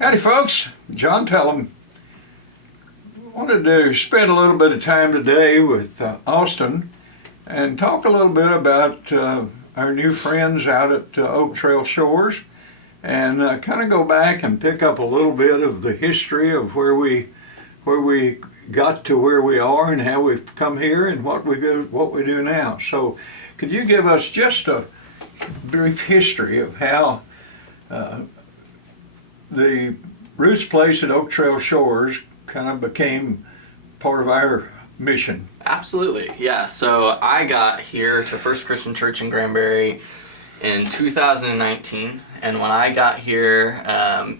Howdy folks, John Pelham. Wanted to spend a little bit of time today with Austin and talk a little bit about our new friends out at Oak Trail Shores and kind of go back and pick up a little bit of the history of where we got to where we are and how we've come here and what we do now. So could you give us just a brief history of how the Ruth's Place at Oak Trail Shores kind of became part of our mission? Absolutely, yeah. So I got here to First Christian Church in Granbury in 2019, and when I got here,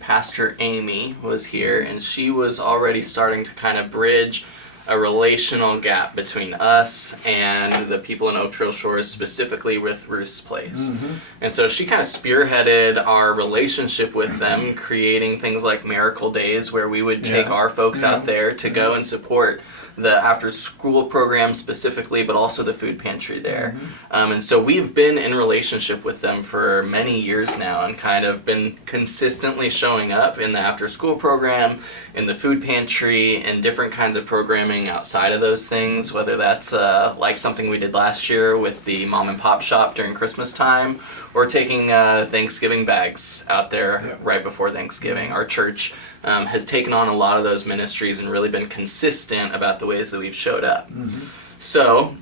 Pastor Amy was here, and she was already starting to kind of bridge a relational gap between us and the people in Oak Trail Shores, specifically with Ruth's Place. Mm-hmm. And so she kind of spearheaded our relationship with them, creating things like Miracle Days, where we would take our folks out there to go and support the after-school program specifically, but also the food pantry there. Mm-hmm. And so we've been in relationship with them for many years now and kind of been consistently showing up in the after-school program, in the food pantry, and different kinds of programming outside of those things, whether that's like something we did last year with the mom and pop shop during Christmas time, or taking Thanksgiving bags out there right before Thanksgiving. Our church has taken on a lot of those ministries and really been consistent about the ways that we've showed up. Mm-hmm. So,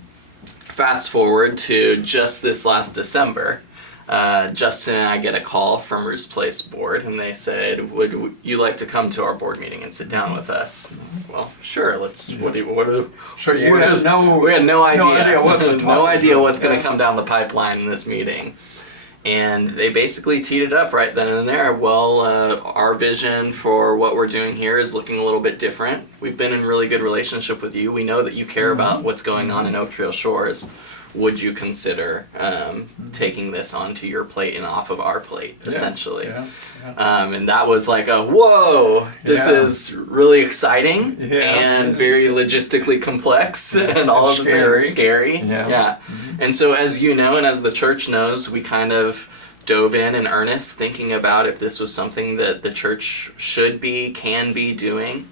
fast forward to just this last December, Justin and I get a call from Ruth's Place board, and they said, "Would you like to come to our board meeting and sit down with us?" Well, sure. Let's. We had no idea what's going to come down the pipeline in this meeting. And they basically teed it up right then and there. Well, our vision for what we're doing here is looking a little bit different. We've been in really good relationship with you. We know that you care about what's going on in Oak Trail Shores. Would you consider taking this onto your plate and off of our plate, essentially? And that was like a, whoa, this is really exciting and very logistically complex and all of the things scary. And so as you know, and as the church knows, we kind of dove in earnest thinking about if this was something that the church should be, can be doing,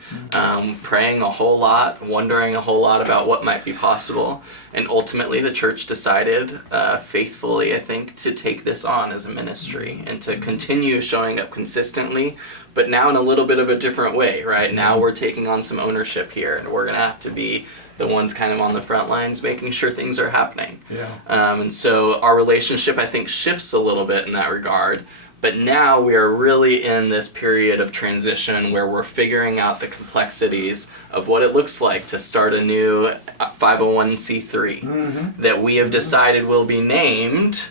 praying a whole lot, wondering a whole lot about what might be possible. And ultimately the church decided, faithfully, I think, to take this on as a ministry and to continue showing up consistently, but now in a little bit of a different way, right? Now we're taking on some ownership here, and we're going to have to be the ones kind of on the front lines making sure things are happening. And so our relationship, I think, shifts a little bit in that regard. But now we are really in this period of transition where we're figuring out the complexities of what it looks like to start a new 501c3 that we have decided will be named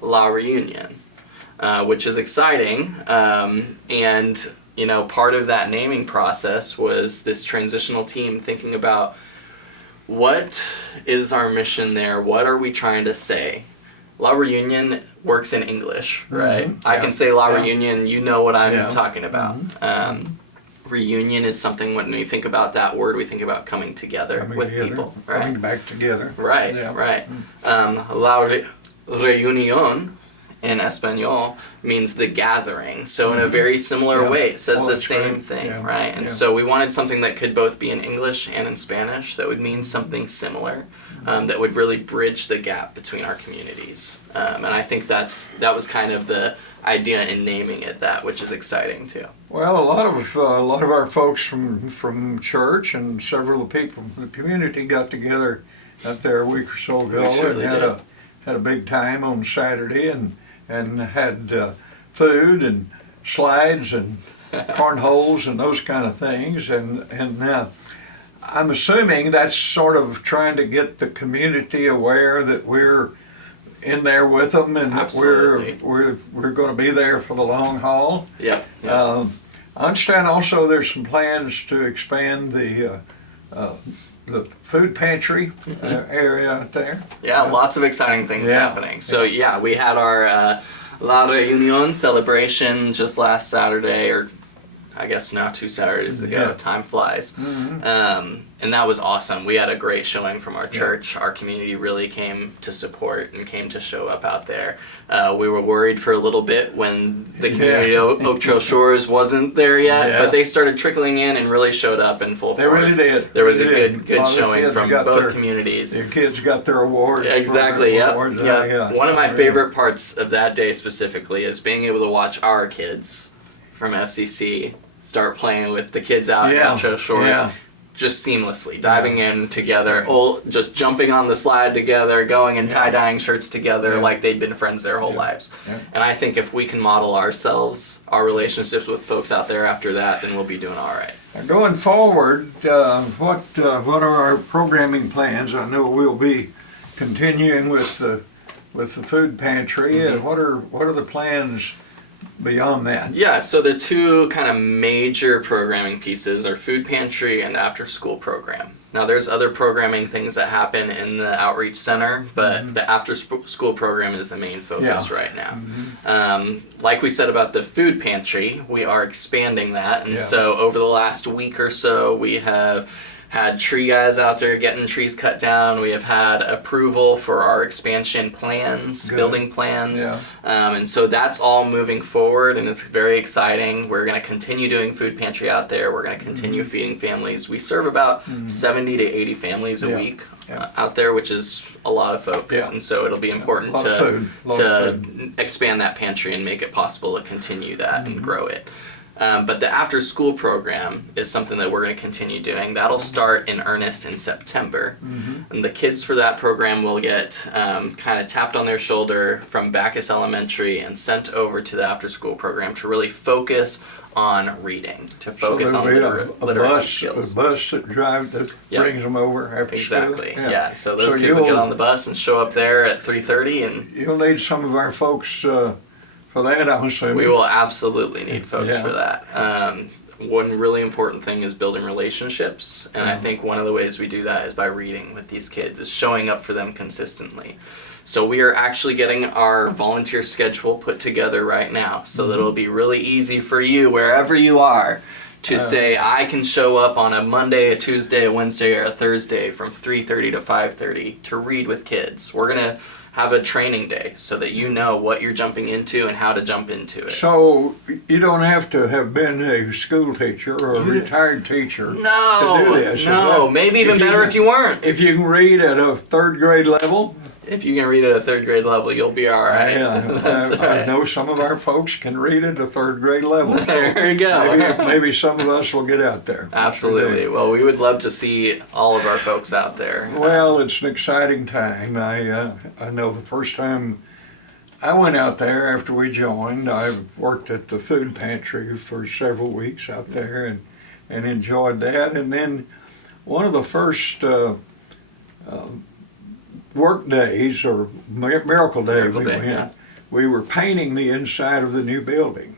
La Reunión, which is exciting. And, you know, part of that naming process was this transitional team thinking about what is our mission there? What are we trying to say? La Reunión works in English, right? I can say La Reunión, you know what I'm talking about. Reunion is something, when we think about that word, we think about coming together with people, right? Coming back together. Right. La Reunión in Espanol means the gathering. So in a very similar way, it says the same thing, right? And so we wanted something that could both be in English and in Spanish that would mean something similar, that would really bridge the gap between our communities. And I think that was kind of the idea in naming it that, which is exciting too. Well, a lot of our folks from church and several of the people from the community got together out there a week or so ago and had a big time on Saturday and had food and slides and cornholes and those kind of things, and I'm assuming that's sort of trying to get the community aware that we're in there with them and that we're going to be there for the long haul. I understand also there's some plans to expand the food pantry area out there. Lots of exciting things happening. So we had our La Reunión celebration just last Saturday, or I guess now 2 Saturdays ago. Yeah. Time flies. Mm-hmm. And that was awesome. We had a great showing from our church. Our community really came to support and came to show up out there. We were worried for a little bit when the community of Oak Trail Shores wasn't there yet, but they started trickling in and really showed up in full force. They really did. There was a did. good showing from both their, communities. The kids got their awards. Exactly, Their yep. awards. Yep. One of my favorite parts of that day specifically is being able to watch our kids from FCC start playing with the kids out in Oak Trail Shores. Just seamlessly diving in together, just jumping on the slide together, going and tie-dyeing shirts together like they'd been friends their whole lives. And I think if we can model ourselves, our relationships with folks out there after that, then we'll be doing all right. Going forward, what are our programming plans? I know we'll be continuing with the food pantry. What are the plans beyond that? Yeah, so the two kind of major programming pieces are food pantry and after school program. Now there's other programming things that happen in the outreach center, but the after school program is the main focus right now. Like we said about the food pantry, we are expanding that, and so over the last week or so we have had tree guys out there getting trees cut down. We have had approval for our expansion plans, building plans. And so that's all moving forward, and it's very exciting. We're going to continue doing food pantry out there. We're going to continue feeding families. We serve about 70 to 80 families a week out there, which is a lot of folks. And so it'll be important to expand that pantry and make it possible to continue that and grow it. But the after school program is something that we're going to continue doing. That'll start in earnest in September. And the kids for that program will get kind of tapped on their shoulder from Bacchus Elementary and sent over to the after school program to really focus on reading, to focus on literacy skills. A bus that brings them over after school. Exactly, So those kids will get on the bus and show up there at 3:30. And you'll need some of our folks for that, I'm assuming. We will absolutely need folks for that. One really important thing is building relationships, and I think one of the ways we do that is by reading with these kids, is showing up for them consistently. So we are actually getting our volunteer schedule put together right now, so that it'll be really easy for you, wherever you are, to say, I can show up on a Monday, a Tuesday, a Wednesday, or a Thursday from 3:30 to 5:30 to read with kids. We're going to have a training day so that you know what you're jumping into and how to jump into it. So you don't have to have been a school teacher or a retired teacher to do this. Maybe even better if you weren't. If you can read at a third grade level. If you can read at a third grade level, you'll be all right. I know some of our folks can read at a third grade level. So there you go. Maybe some of us will get out there. Absolutely. Well, we would love to see all of our folks out there. Well, it's an exciting time. I know the first time I went out there after we joined, I worked at the food pantry for several weeks out there and enjoyed that. And then one of the first work days or miracle day we were painting the inside of the new building.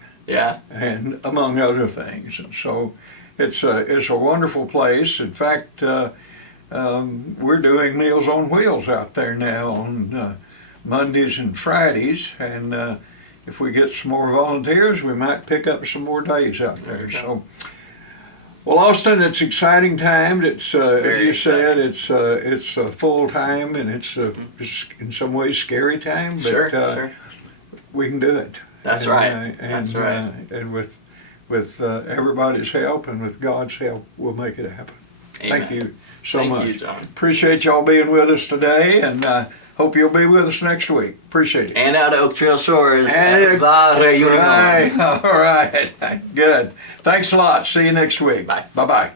And among other things. And so it's a wonderful place. In fact, we're doing Meals on Wheels out there now on Mondays and Fridays, and if we get some more volunteers, we might pick up some more days out there. So, well, Austin, it's exciting times. It's as you said, it's full time, and it's in some ways scary time, but we can do it. That's right. That's right. And with everybody's help and with God's help, we'll make it happen. Amen. Thank you so much. Thank you, John. Appreciate y'all being with us today, and hope you'll be with us next week. Appreciate it. And out of Oak Trail Shores. And the Reunión. All right. Good. Thanks a lot. See you next week. Bye. Bye-bye.